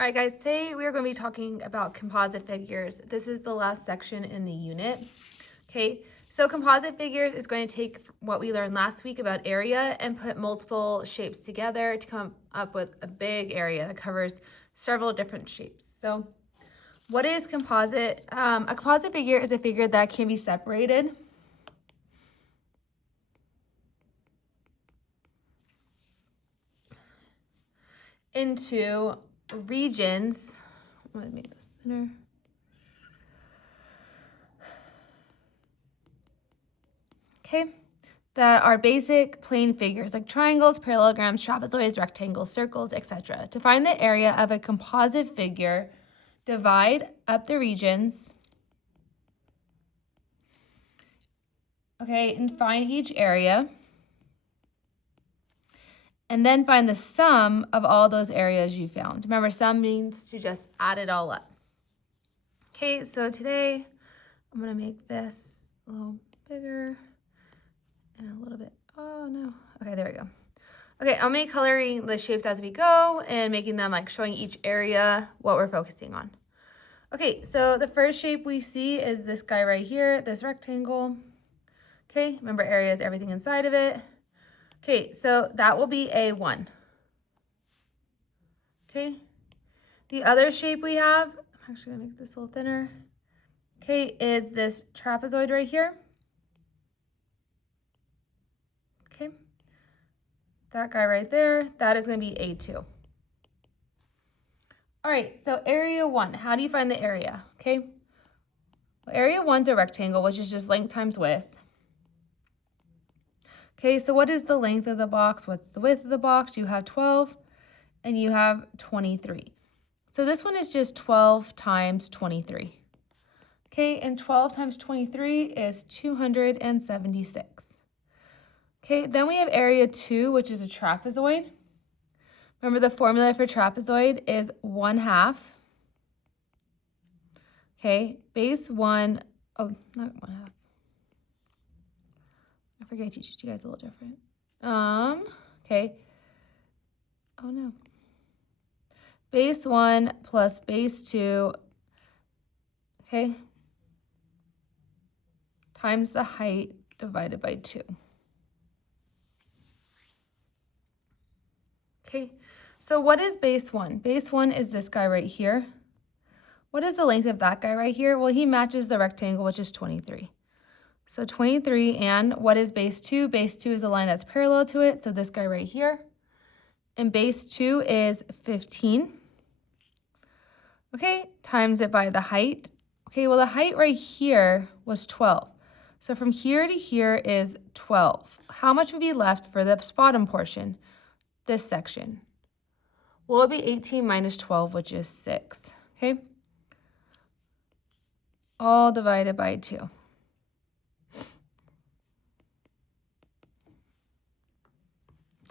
All right, guys, today we are going to be talking about composite figures. This is the last section in the unit. Okay, so composite figures is going to take what we learned last week about area and put multiple shapes together to come up with a big area that covers several different shapes. So what is composite? A composite figure is a figure that can be separated into regions. Let me make this thinner. Okay, that are basic plane figures like triangles, parallelograms, trapezoids, rectangles, circles, etc. To find the area of a composite figure, divide up the regions, okay, and find each area, and then find the sum of all those areas you found. Remember, sum means to just add it all up. Okay, so today I'm gonna make this a little bigger and a little bit, oh no, okay, there we go. Okay, I'm gonna be coloring the shapes as we go and making them like showing each area what we're focusing on. Okay, so the first shape we see is this guy right here, this rectangle. Okay, remember area is everything inside of it. Okay, so that will be A1. Okay, the other shape we have, I'm actually gonna make this a little thinner. Okay, is this trapezoid right here. Okay, that guy right there, that is gonna be A2. All right, so area 1, how do you find the area? Okay, well, area 1 is a rectangle, which is just length times width. Okay, so what is the length of the box? What's the width of the box? You have 12 and you have 23. So this one is just 12 times 23. Okay, and 12 times 23 is 276. Okay, then we have area 2, which is a trapezoid. Remember the formula for trapezoid is 1/2. Okay, base 1, oh, not 1/2. I forget I teach you guys a little different. Okay. Oh no. Base 1 plus base 2, okay, times the height divided by 2. Okay, so what is base 1? Base 1 is this guy right here. What is the length of that guy right here? Well, he matches the rectangle, which is 23. So 23, and what is base 2? Base 2 is a line that's parallel to it, so this guy right here. And base 2 is 15. Okay, times it by the height. Okay, well, the height right here was 12. So from here to here is 12. How much would be left for the bottom portion, this section? Well, it'll be 18 minus 12, which is 6. Okay, all divided by 2.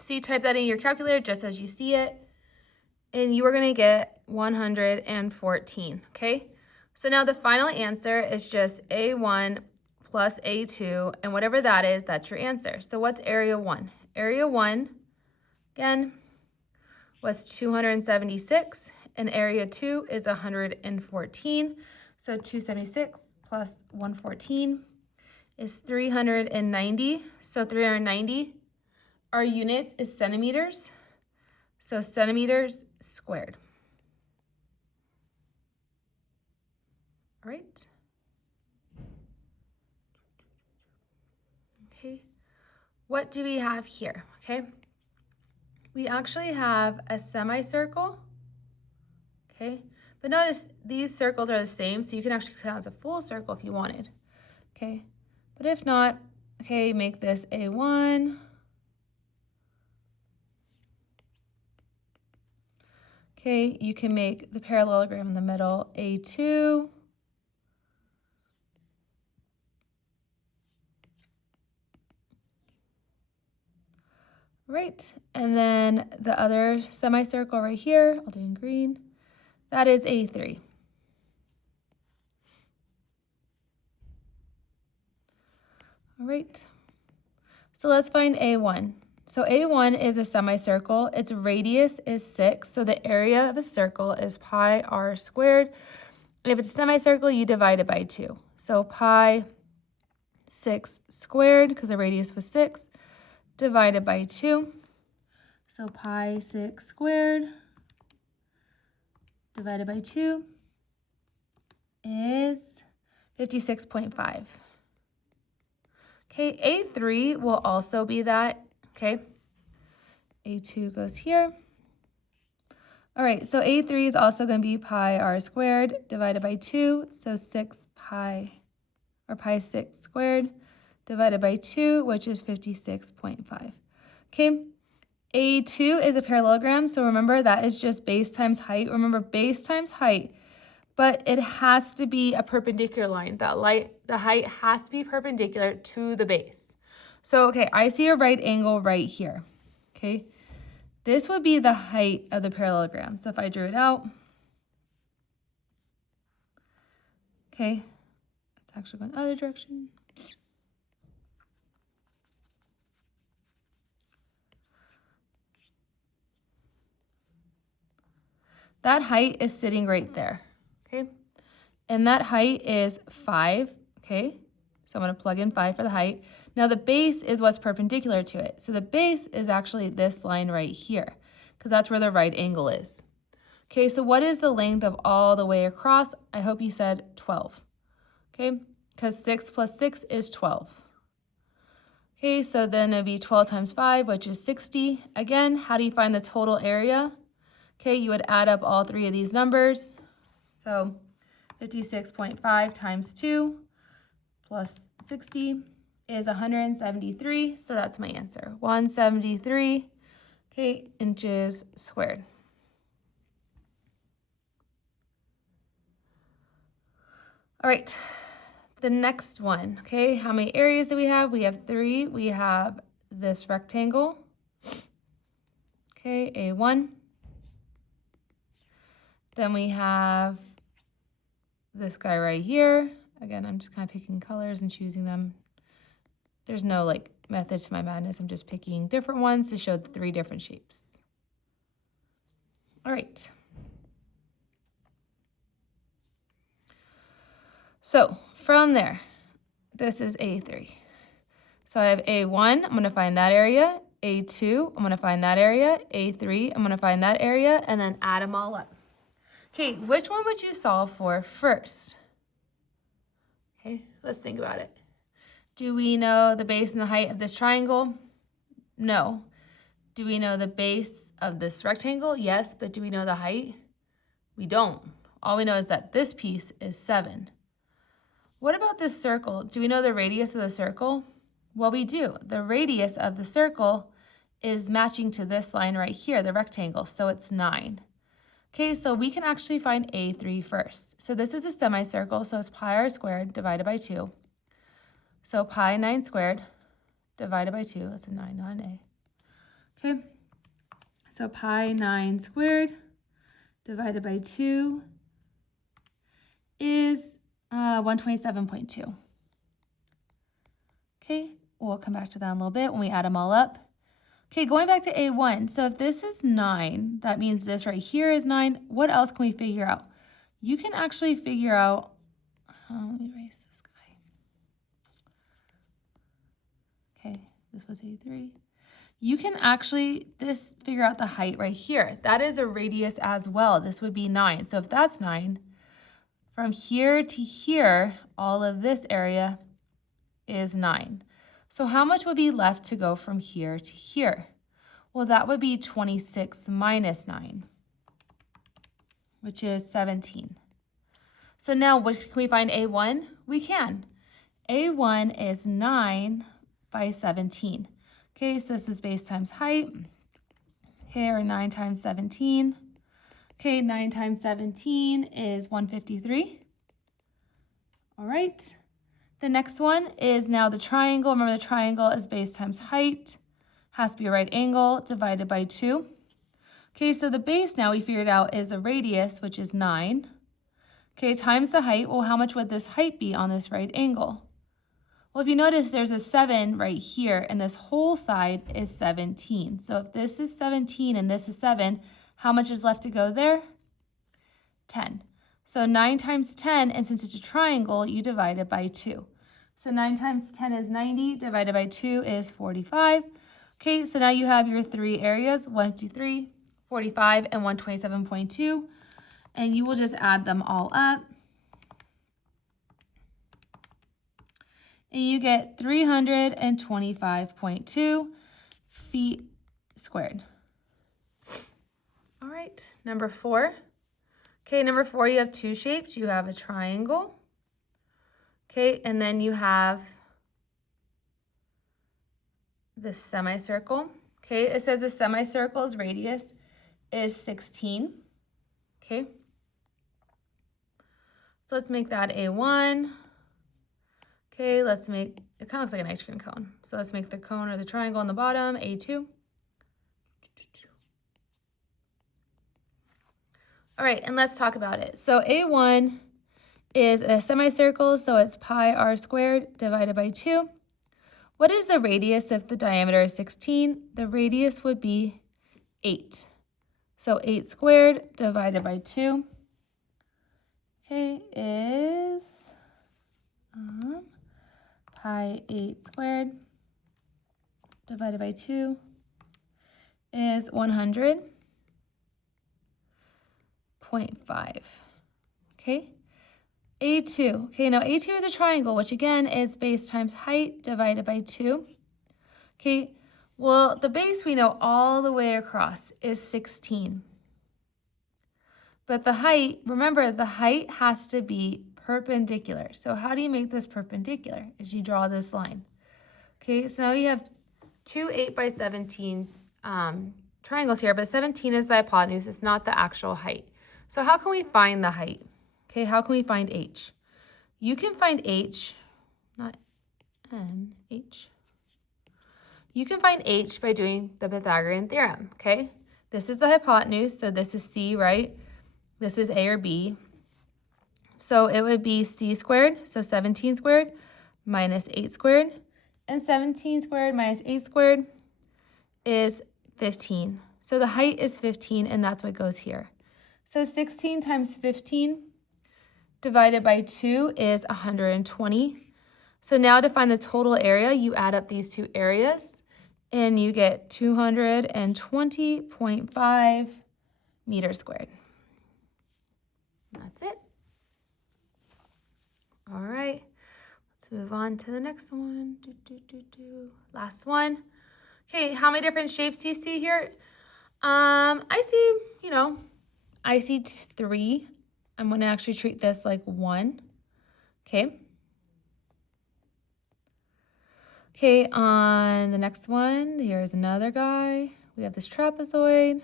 So you type that in your calculator just as you see it, and you are going to get 114, okay? So now the final answer is just A1 plus A2, and whatever that is, that's your answer. So what's area 1? Area 1, again, was 276, and area 2 is 114. So 276 plus 114 is 390. So 390, our units is centimeters. So centimeters squared. All right. Okay. What do we have here? Okay. We actually have a semicircle. Okay. But notice these circles are the same, so you can actually count as a full circle if you wanted. Okay. But if not, okay, make this A1. Okay, you can make the parallelogram in the middle A2. Right, and then the other semicircle right here, I'll do in green, that is A3. All right, so let's find A1. So A1 is a semicircle. Its radius is 6. So the area of a circle is pi r squared. If it's a semicircle, you divide it by 2. So pi 6 squared, because the radius was 6, divided by 2. So pi 6 squared divided by 2 is 56.5. Okay, A3 will also be that, okay? A2 goes here. All right, so A3 is also going to be pi r squared divided by 2, so 6 pi, or pi 6 squared divided by 2, which is 56.5. Okay, A2 is a parallelogram, so remember that is just base times height. Remember base times height, but it has to be a perpendicular line. The height has to be perpendicular to the base. So, okay, I see a right angle right here, okay? This would be the height of the parallelogram. So if I drew it out, okay, it's actually going the other direction. That height is sitting right there, okay? And that height is 5, okay? So I'm going to plug in 5 for the height. Now the base is what's perpendicular to it. So the base is actually this line right here, because that's where the right angle is. Okay, so what is the length of all the way across? I hope you said 12, okay? Because 6 plus 6 is 12. Okay, so then it'd be 12 times 5, which is 60. Again, how do you find the total area? Okay, you would add up all three of these numbers. So 56.5 times 2 plus 60 is 173. So that's my answer, 173, okay, inches squared. All right, the next one, okay, how many areas do we have? We have 3. We have this rectangle, okay, A1. Then we have this guy right here. Again, I'm just kind of picking colors and choosing them. There's no like method to my madness. I'm just picking different ones to show the 3 different shapes. All right. So from there, this is A3. So I have A1, I'm going to find that area. A2, I'm going to find that area. A3, I'm going to find that area, and then add them all up. Okay, which one would you solve for first? Okay, let's think about it. Do we know the base and the height of this triangle? No. Do we know the base of this rectangle? Yes, but do we know the height? We don't. All we know is that this piece is 7. What about this circle? Do we know the radius of the circle? Well, we do. The radius of the circle is matching to this line right here, the rectangle, so it's 9. Okay, so we can actually find A3 first. So this is a semicircle, so it's pi r squared divided by 2. So pi 9 squared divided by 2, that's a 9, not an A. Okay, so pi 9 squared divided by 2 is 127.2. Okay, we'll come back to that in a little bit when we add them all up. Okay, going back to A1, so if this is 9, that means this right here is 9. What else can we figure out? You can actually figure out, let me erase this guy. Okay, this was A3. You can actually figure out the height right here. That is a radius as well. This would be 9. So if that's 9, from here to here, all of this area is 9. So how much would be left to go from here to here? Well, that would be 26 minus 9, which is 17. So now can we find A1? We can. A1 is 9 by 17. Okay, so this is base times height. Okay, or 9 times 17. Okay, 9 times 17 is 153. All right. The next one is now the triangle. Remember, the triangle is base times height. Has to be a right angle divided by 2. Okay, so the base now we figured out is the radius, which is 9. Okay, times the height. Well, how much would this height be on this right angle? Well, if you notice, there's a 7 right here, and this whole side is 17. So if this is 17 and this is 7, how much is left to go there? 10. So 9 times 10, and since it's a triangle, you divide it by 2. So 9 times 10 is 90, divided by 2 is 45. Okay, so now you have your 3 areas, 1, 2, 3, 45, and 127.2, and you will just add them all up. And you get 325.2 feet squared. All right, number 4. Okay, number 4, you have 2 shapes. You have a triangle. Okay, and then you have the semicircle. Okay, it says the semicircle's radius is 16. Okay, so let's make that A1. Okay, let's make, it kind of looks like an ice cream cone. So let's make the cone or the triangle on the bottom, A2. All right, and let's talk about it. So A1 is a semicircle, so it's pi r squared divided by 2. What is the radius if the diameter is 16? The radius would be 8. So 8 squared divided by 2, okay, is pi 8 squared divided by 2 is 100.5, okay? A2, okay, now A2 is a triangle, which again is base times height divided by 2. Okay, well, the base we know all the way across is 16. But the height, remember, the height has to be perpendicular. So how do you make this perpendicular? Is you draw this line. Okay, so now you have 2 8 by 17 triangles here, but 17 is the hypotenuse, it's not the actual height. So how can we find the height? Okay, how can we find h? You can find h, not n, h. You can find h by doing the Pythagorean theorem, okay? This is the hypotenuse, so this is c, right? This is a or b. So it would be c squared, so 17 squared minus 8 squared. And 17 squared minus 8 squared is 15. So the height is 15, and that's what goes here. So 16 times 15 divided by 2 is 120. So now to find the total area, you add up these two areas, and you get 220.5 meters squared. That's it. All right, let's move on to the next one. Last one. Okay, how many different shapes do you see here? I see, I see 3. I'm going to actually treat this like 1. Okay. Okay, on the next one, here's another guy. We have this trapezoid.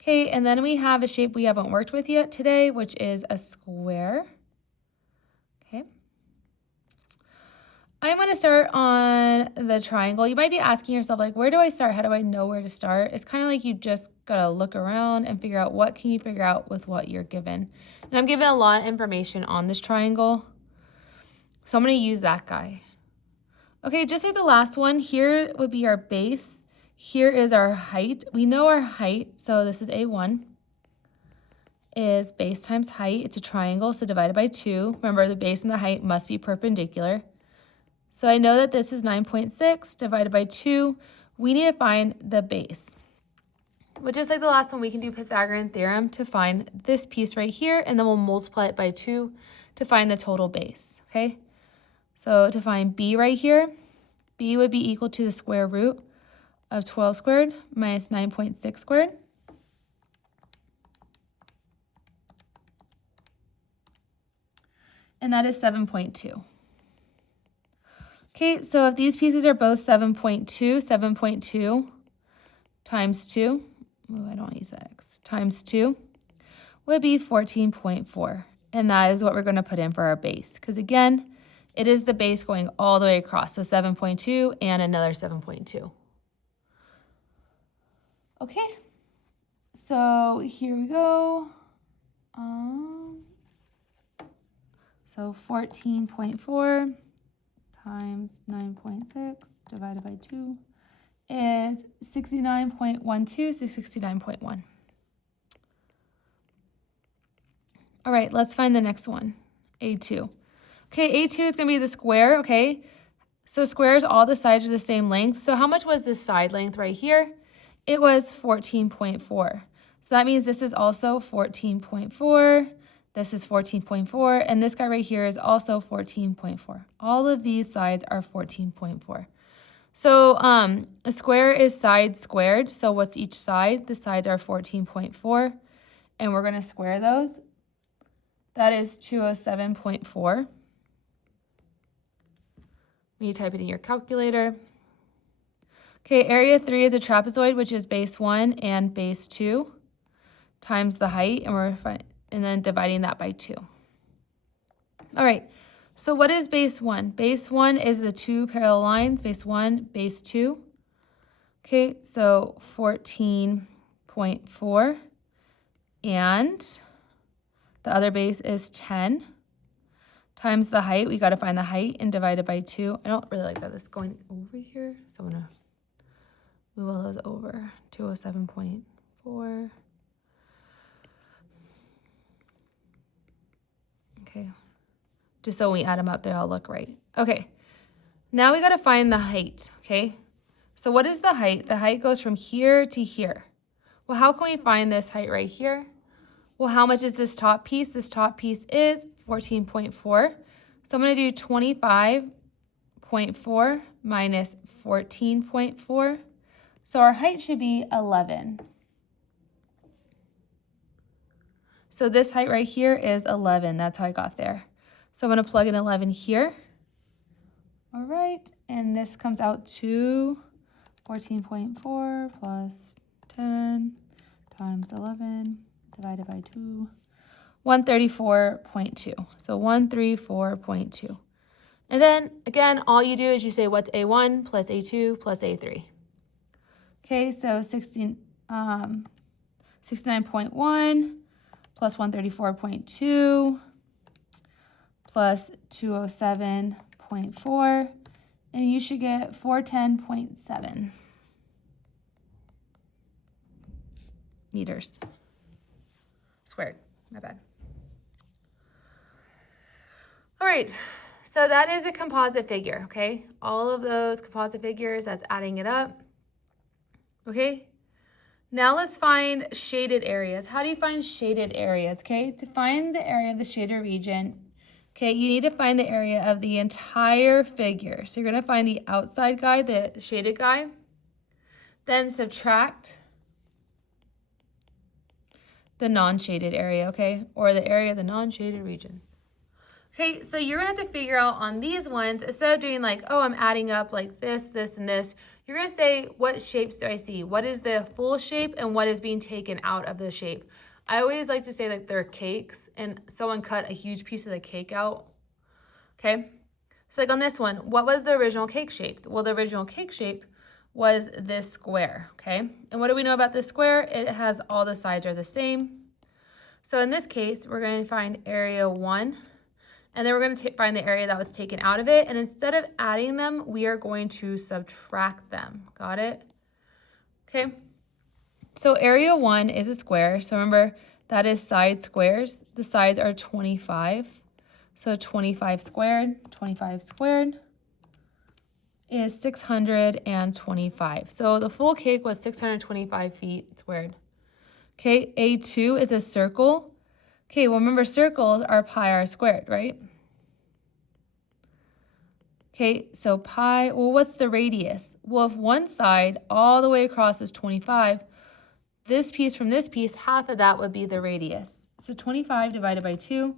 Okay, and then we have a shape we haven't worked with yet today, which is a square. Okay. I'm going to start on the triangle. You might be asking yourself, like, where do I start? How do I know where to start? It's kind of like you just got to look around and figure out what can you figure out with what you're given. And I'm given a lot of information on this triangle, so I'm going to use that guy. Okay, just like the last one, here would be our base. Here is our height. We know our height, so this is A1, is base times height. It's a triangle, so divided by 2. Remember, the base and the height must be perpendicular. So I know that this is 9.6 divided by 2. We need to find the base. But just like the last one, we can do Pythagorean theorem to find this piece right here, and then we'll multiply it by 2 to find the total base, okay? So to find b right here, b would be equal to the square root of 12 squared minus 9.6 squared. And that is 7.2. Okay, so if these pieces are both 7.2 times 2, I don't want to use that x, times 2 would be 14.4. And that is what we're going to put in for our base. Because again, it is the base going all the way across. So 7.2 and another 7.2. Okay, so here we go. So 14.4 times 9.6 divided by 2 is 69.12 to 69.1. All right, let's find the next one, A2. Okay, A2 is going to be the square, okay? So squares, all the sides are the same length. So how much was this side length right here? It was 14.4. So that means this is also 14.4. This is 14.4. And this guy right here is also 14.4. All of these sides are 14.4. So a square is side squared. So what's each side? The sides are 14.4. And we're going to square those. That is 207.4. When you type it in your calculator. Okay, area 3 is a trapezoid, which is base 1 and base 2 times the height, and then dividing that by 2. All right, so what is base 1? Base 1 is the two parallel lines, base 1, base 2. Okay, so 14.4, and the other base is 10. Times the height, we got to find the height and divide it by 2. I don't really like that it's going over here, so I'm going to move all those over. 207.4. Okay, just so when we add them up, they all look right. Okay, now we got to find the height, okay? So what is the height? The height goes from here to here. Well, how can we find this height right here? Well, how much is this top piece? This top piece is 14.4. So I'm going to do 25.4 minus 14.4. So our height should be 11. So this height right here is 11. That's how I got there. So I'm going to plug in 11 here. All right, and this comes out to 14.4 plus 10 times 11 divided by 2. 134.2. So 134.2. And then, again, all you do is you say what's A1 plus A2 plus A3. Okay, so 69.1 plus 134.2 plus 207.4, and you should get 410.7 meters squared. My bad. All right, so that is a composite figure, okay? All of those composite figures, that's adding it up, okay? Now let's find shaded areas. How do you find shaded areas, okay? To find the area of the shaded region, okay, you need to find the area of the entire figure. So you're gonna find the outside guy, the shaded guy, then subtract the non-shaded area, okay? Or the area of the non-shaded region. Okay, so you're gonna have to figure out on these ones, instead of doing like, oh, I'm adding up like this, this, and this, you're gonna say, what shapes do I see? What is the full shape and what is being taken out of the shape? I always like to say that they're cakes and someone cut a huge piece of the cake out, okay? So like on this one, what was the original cake shape? Well, the original cake shape was this square, okay? And what do we know about this square? It has all the sides are the same. So in this case, we're gonna find area 1, and then we're going to find the area that was taken out of it. And instead of adding them, we are going to subtract them. Got it? Okay. So area 1 is a square. So remember, that is side squares. The sides are 25. So 25 squared is 625. So the full cake was 625 feet squared. Okay, A2 is a circle. Okay, well, remember circles are pi r squared, right? Okay, so pi, well, what's the radius? Well, if one side all the way across is 25, this piece from this piece, half of that would be the radius. So 25 divided by 2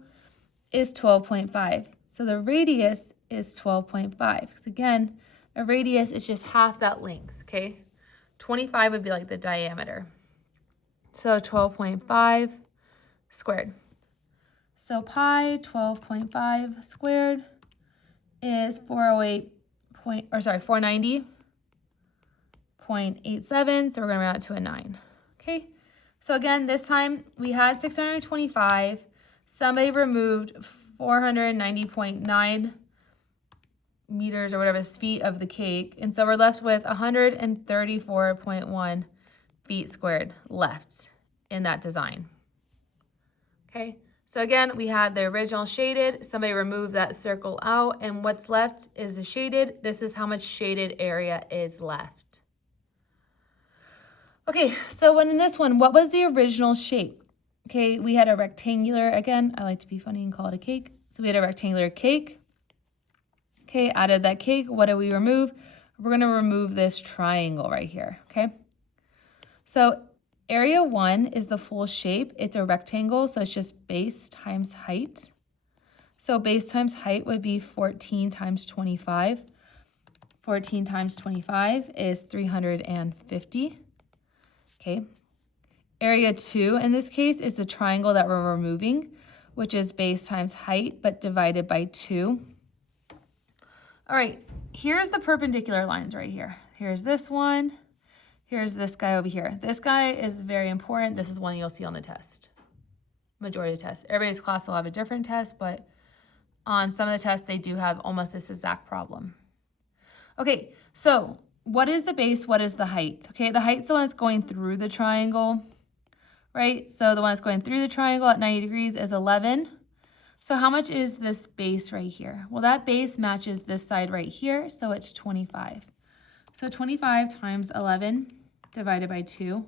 is 12.5. So the radius is 12.5. Because again, a radius is just half that length, okay? 25 would be like the diameter. So 12.5 squared. So pi 12.5 squared is 490.87. So we're going to round it to a 9. Okay. So again, this time we had 625. Somebody removed 490.9 meters or whatever, feet of the cake. And so we're left with 134.1 feet squared left in that design. Okay, so again, we had the original shaded, somebody removed that circle out, and what's left is the shaded. This is how much shaded area is left. Okay, so when in this one, what was the original shape? Okay, we had a rectangular, again, I like to be funny and call it a cake. So we had a rectangular cake. Okay, out of that cake, what do we remove? We're gonna remove this triangle right here, okay? So area 1 is the full shape. It's a rectangle, so it's just base times height. So base times height would be 14 times 25. 14 times 25 is 350. Okay. Area 2 in this case is the triangle that we're removing, which is base times height, but divided by 2. All right, here's the perpendicular lines right here. Here's this one. Here's this guy over here. This guy is very important. This is one you'll see on the test, majority of the tests. Everybody's class will have a different test, but on some of the tests, they do have almost this exact problem. Okay, so what is the base? What is the height? Okay, the height's the one that's going through the triangle, right? So the one that's going through the triangle at 90 degrees is 11. So how much is this base right here? Well, that base matches this side right here, so it's 25. So 25 times 11 divided by 2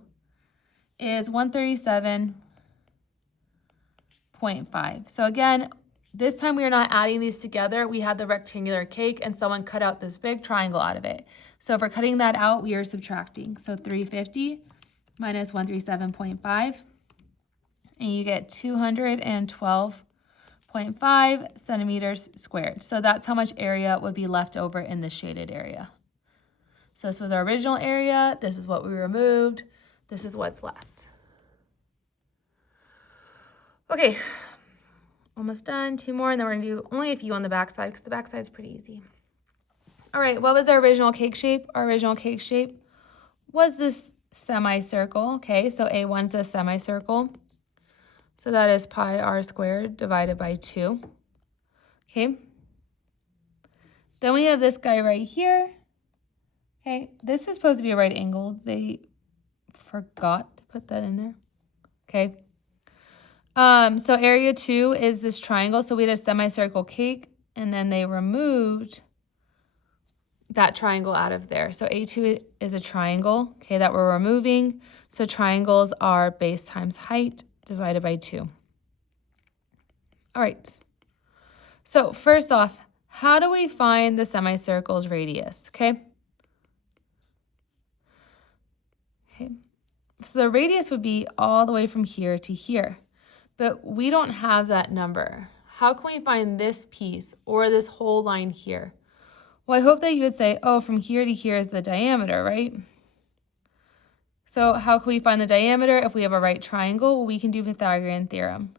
is 137.5. So again, this time we are not adding these together. We had the rectangular cake and someone cut out this big triangle out of it. So if we're cutting that out, we are subtracting. So 350 minus 137.5, and you get 212.5 centimeters squared. So that's how much area would be left over in the shaded area. So this was our original area. This is what we removed. This is what's left. Okay, almost done. 2 more, and then we're gonna do only a few on the back side because the back side's pretty easy. All right, what was our original cake shape? Our original cake shape was this semicircle. Okay, so A1 is a semicircle. So that is pi r squared divided by 2. Okay. Then we have this guy right here. Okay, this is supposed to be a right angle. They forgot to put that in there. Okay. So area 2 is this triangle. So we had a semicircle cake, and then they removed that triangle out of there. So A2 is a triangle, okay, that we're removing. So triangles are base times height divided by 2. All right. So first off, how do we find the semicircle's radius, okay? Okay. So the radius would be all the way from here to here, but we don't have that number. How can we find this piece or this whole line here? Well, I hope that you would say, oh, from here to here is the diameter, right? So how can we find the diameter if we have a right triangle? Well, we can do Pythagorean theorem.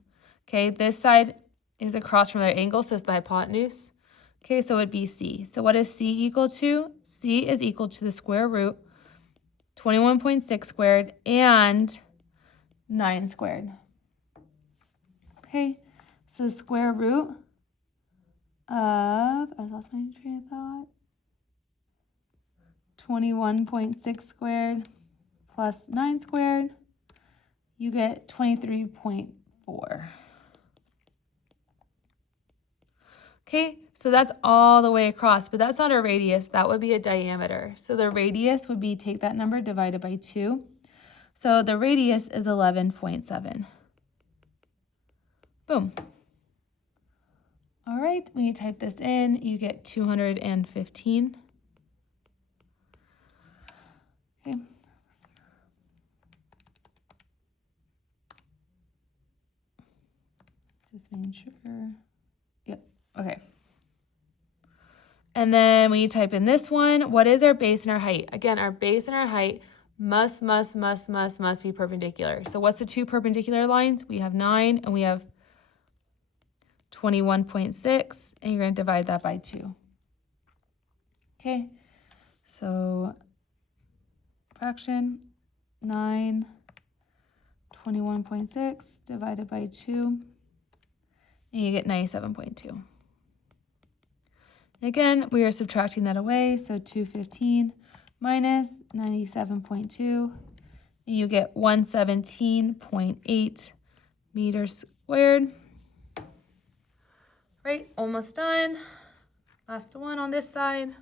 Okay, this side is across from their angle, so it's the hypotenuse. Okay, so it would be C. So what is C equal to? C is equal to the square root, 21.6 squared, and 9 squared. Okay, so the square root of, I lost my train of thought, 21.6 squared plus 9 squared, you get 23.4. Okay, so that's all the way across, but that's not a radius, that would be a diameter. So the radius would be, take that number divided by 2. So the radius is 11.7. Boom. All right, when you type this in, you get 215. Okay. Just making sure. Yep, okay. And then when you type in this one, what is our base and our height? Again, our base and our height must be perpendicular. So what's the two perpendicular lines? We have 9 and we have 21.6, and you're going to divide that by 2. Okay, so fraction 9, 21.6 divided by 2, and you get 97.2. Again, we are subtracting that away, so 215 minus 97.2, and you get 117.8 meters squared. Right, almost done. Last one on this side.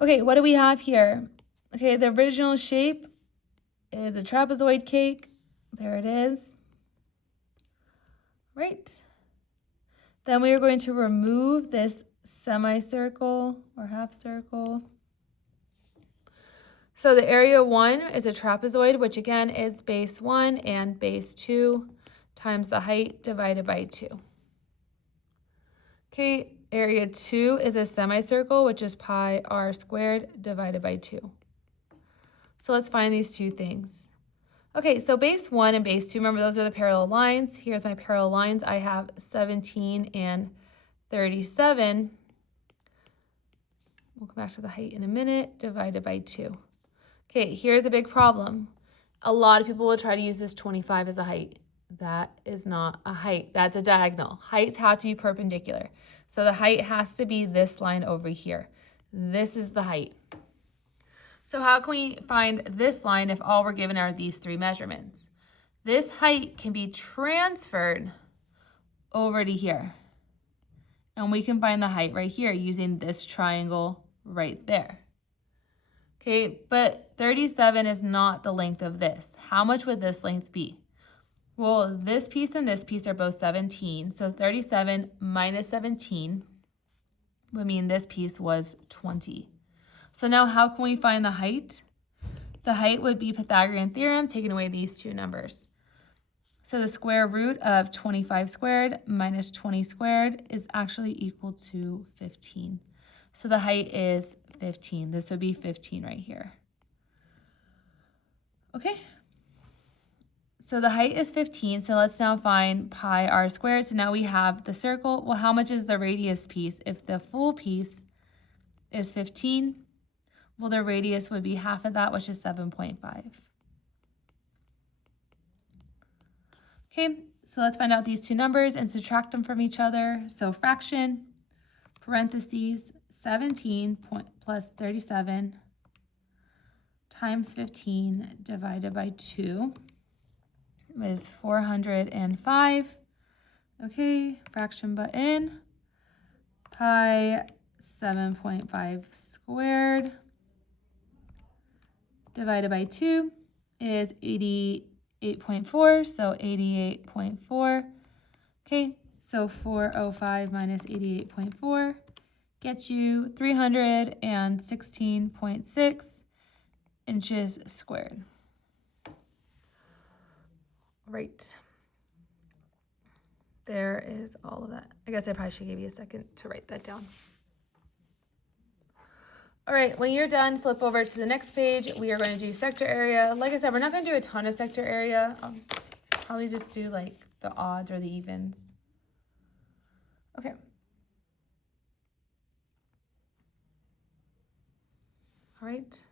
Okay, what do we have here? Okay, the original shape is a trapezoid cake. There it is. Right. Then we are going to remove this semicircle or half circle. So the area 1 is a trapezoid, which again is base 1 and base 2 times the height divided by 2. Okay, area 2 is a semicircle, which is pi r squared divided by 2. So let's find these two things. Okay, so base 1 and base 2, remember those are the parallel lines. Here's my parallel lines. I have 17 and 37. We'll come back to the height in a minute, divided by 2. Okay, here's a big problem. A lot of people will try to use this 25 as a height. That is not a height. That's a diagonal. Heights have to be perpendicular. So the height has to be this line over here. This is the height. So how can we find this line if all we're given are these three measurements? This height can be transferred over to here. And we can find the height right here using this triangle right there. Okay, but 37 is not the length of this. How much would this length be? Well, this piece and this piece are both 17, so 37 minus 17 would mean this piece was 20. So now how can we find the height? The height would be Pythagorean theorem, taking away these two numbers. So the square root of 25 squared minus 20 squared is actually equal to 15. So the height is 15. This would be 15 right here. Okay. So the height is 15, so let's now find pi r squared. So now we have the circle. Well, how much is the radius piece? If the full piece is 15, well, the radius would be half of that, which is 7.5. Okay, so let's find out these two numbers and subtract them from each other. So fraction, parentheses, 17 plus 37 times 15 divided by 2. Is 405. Okay, fraction button. Pi 7.5 squared divided by 2 is 88.4, so 88.4. Okay, so 405 minus 88.4 gets you 316.6 inches squared. Right. There is all of that. I guess I probably should give you a second to write that down. All right, when you're done, flip over to the next page. We are going to do sector area. Like I said, we're not going to do a ton of sector area. Probably just do like the odds or the evens. Okay. All right.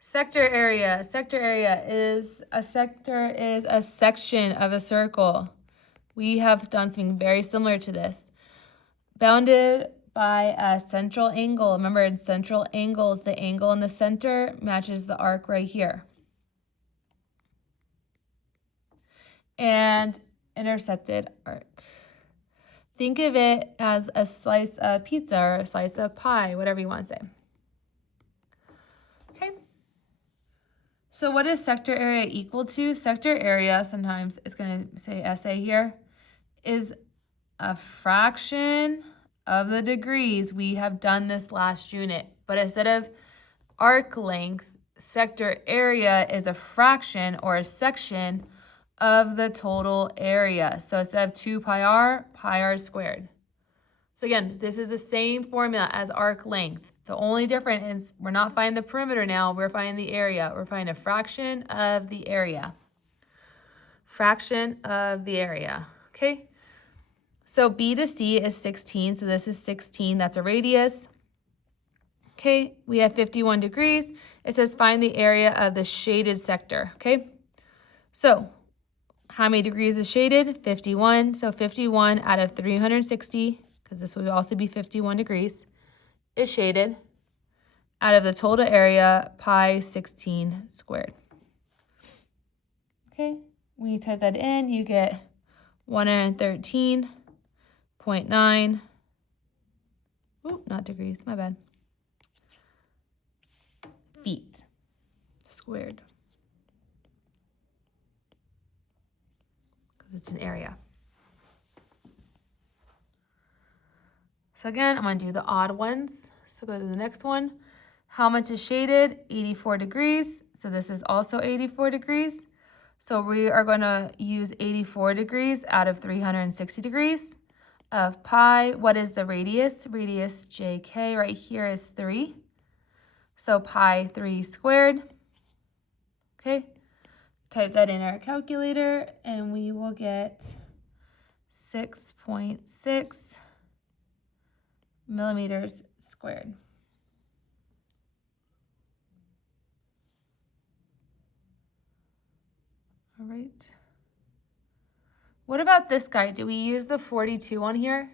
Sector area. Sector area is a section of a circle. We have done something very similar to this. Bounded by a central angle. Remember, in central angles, the angle in the center matches the arc right here. And intersected arc. Think of it as a slice of pizza or a slice of pie, whatever you want to say. Okay. So what is sector area equal to? Sector area, sometimes it's going to say SA here, is a fraction of the degrees. We have done this last unit, but instead of arc length, sector area is a fraction or a section of the total area. So instead of 2 pi r squared. So again, this is the same formula as arc length. The only difference is we're not finding the perimeter now, we're finding the area. We're finding a fraction of the area. Fraction of the area, okay? So B to C is 16, so this is 16, that's a radius. Okay, we have 51 degrees. It says find the area of the shaded sector, okay? So how many degrees is shaded? 51, so 51 out of 360 because this would also be 51 degrees, is shaded out of the total area pi 16 squared. Okay, when you type that in, you get 113.9, not degrees, my bad, feet squared. Because it's an area. So again, I'm going to do the odd ones. So go to the next one. How much is shaded? 84 degrees. So this is also 84 degrees. So we are going to use 84 degrees out of 360 degrees of pi. What is the radius? Radius JK right here is 3. So pi 3 squared. Okay. Type that in our calculator and we will get 6.6 millimeters squared. All right. What about this guy? Do we use the 42 on here?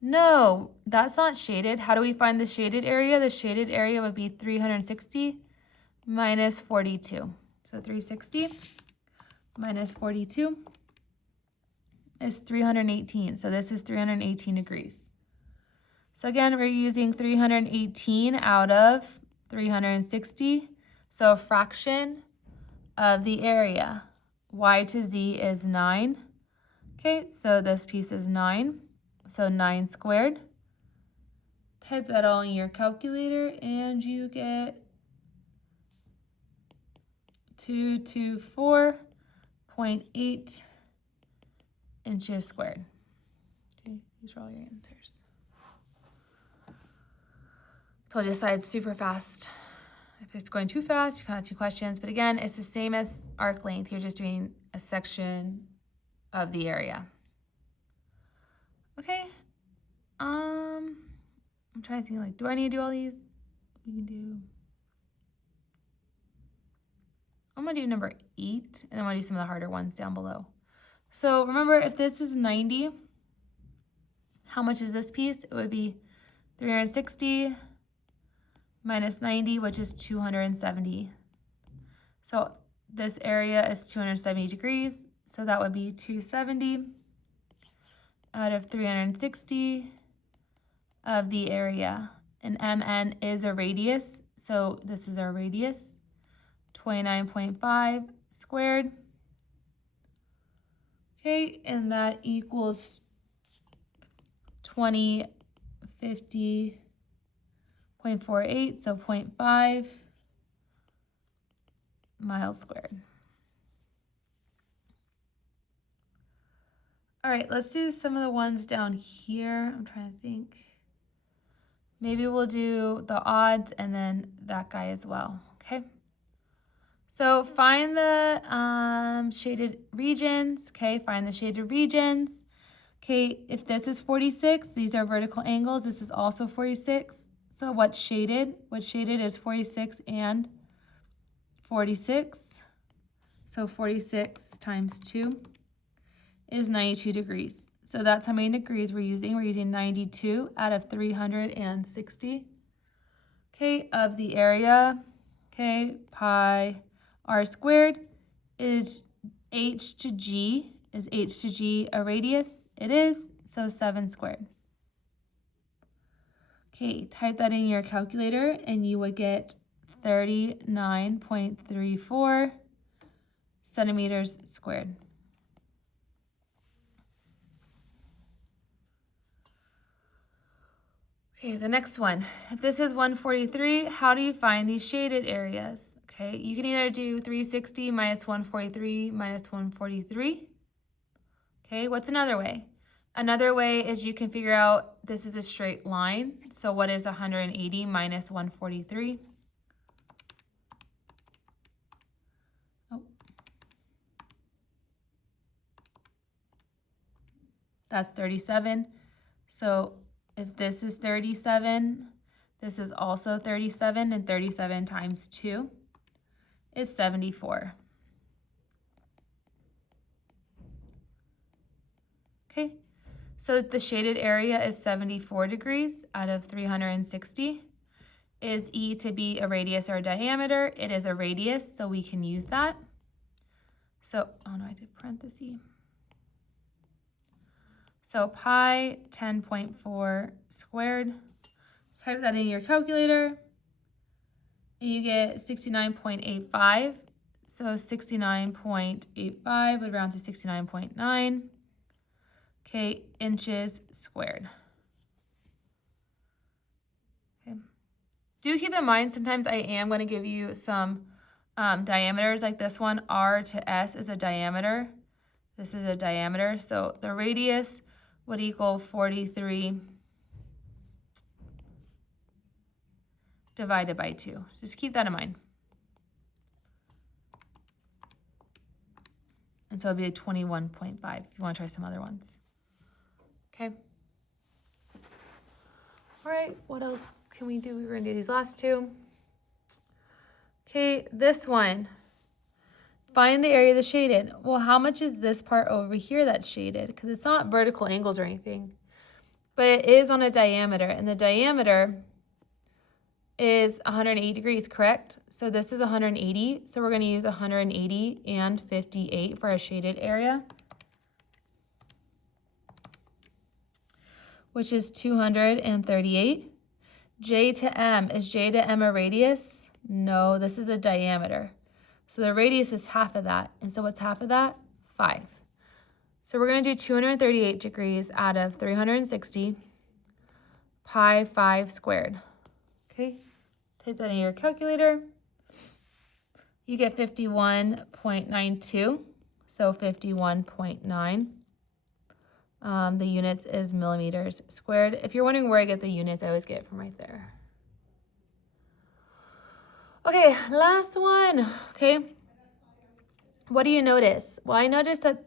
No, that's not shaded. How do we find the shaded area? The shaded area would be 360 minus 42. So 360 minus 42 is 318. So this is 318 degrees. So again, we're using 318 out of 360. So a fraction of the area. Y to z is 9. Okay, so this piece is 9. So 9 squared. Type that all in your calculator and you get 224.8 inches squared. Okay, these are all your answers. Told you this side's super fast. If it's going too fast, you can ask 2 questions. But again, it's the same as arc length. You're just doing a section of the area. Okay. I'm trying to think, like, do I need to do all these? We can do. I'm going to do number 8, and then I'm going to do some of the harder ones down below. So remember, if this is 90, how much is this piece? It would be 360 minus 90, which is 270. So this area is 270 degrees. So that would be 270 out of 360 of the area. And MN is a radius. So this is our radius, 29.5 squared. Okay, and that equals 2050.48, so 0.5 miles squared. All right, let's do some of the ones down here. I'm trying to think. Maybe we'll do the odds and then that guy as well, okay? So find the shaded regions, okay? Find the shaded regions. Okay, if this is 46, these are vertical angles. This is also 46. So what's shaded? What's shaded is 46 and 46. So 46 times 2 is 92 degrees. So that's how many degrees we're using. We're using 92 out of 360. Okay, of the area. Okay, pi r squared is h to g. Is h to g a radius? It is, so 7 squared. Okay, type that in your calculator and you would get 39.34 centimeters squared. Okay, the next one. If this is 143, how do you find these shaded areas? Okay, you can either do 360 minus 143 minus 143. Okay, what's another way? Another way is you can figure out this is a straight line. So what is 180 minus 143? Oh. That's 37. So if this is 37, this is also 37, and 37 times 2 is 74. Okay, So the shaded area is 74 degrees out of 360. Is E to be a radius or a diameter? It is a radius, so we can use that. So, oh no, I did parentheses. So pi 10.4 squared. Type that in your calculator. And you get 69.85. So 69.85 would round to 69.9. Okay, inches squared. Okay. Do keep in mind, sometimes I am going to give you some diameters like this one. R to S is a diameter. This is a diameter. So the radius would equal 43 divided by 2. Just keep that in mind. And so it'd be a 21.5 if you want to try some other ones. Okay. All right, what else can we do? We're going to do these last two. Okay, this one. Find the area that's shaded. Well, how much is this part over here that's shaded? Because it's not vertical angles or anything. But it is on a diameter, and the diameter is 180 degrees, correct? So this is 180, so we're going to use 180 and 58 for a shaded area, which is 238. J to M, is J to M a radius? No, this is a diameter. So the radius is half of that, and so what's half of that? 5. So we're going to do 238 degrees out of 360, pi 5 squared. Okay, type that in your calculator. You get 51.92, so 51.9. The units is millimeters squared. If you're wondering where I get the units, I always get it from right there. Okay, last one. Okay, what do you notice? Well, I noticed that,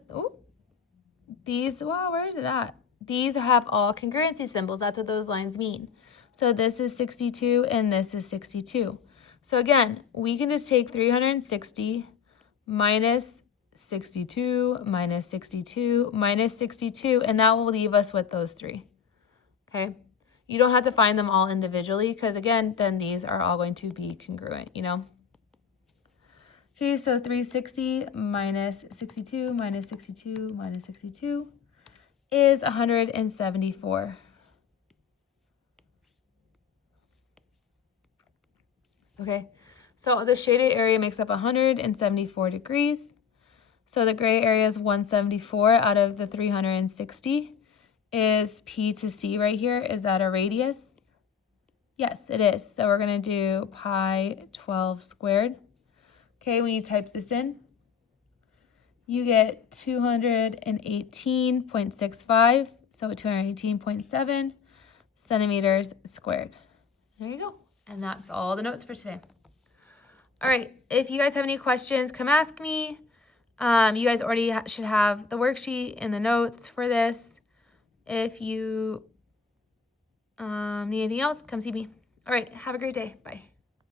these, wow, where is it at? These have all congruency symbols. That's what those lines mean. So this is 62 and this is 62. So again, we can just take 360 minus 62 minus 62 minus 62, and that will leave us with those three. Okay? You don't have to find them all individually because, again, then these are all going to be congruent, you know? Okay, so 360 minus 62 minus 62 minus 62 is 174. Okay, so the shaded area makes up 174 degrees. So the gray area is 174 out of the 360. Is P to C right here? Is that a radius? Yes, it is. So we're going to do pi 12 squared. Okay, when you type this in, you get 218.65, so 218.7 centimeters squared. There you go. And that's all the notes for today. All right, if you guys have any questions, come ask me. You guys already should have the worksheet and the notes for this. If you need anything else, come see me. All right, have a great day. Bye.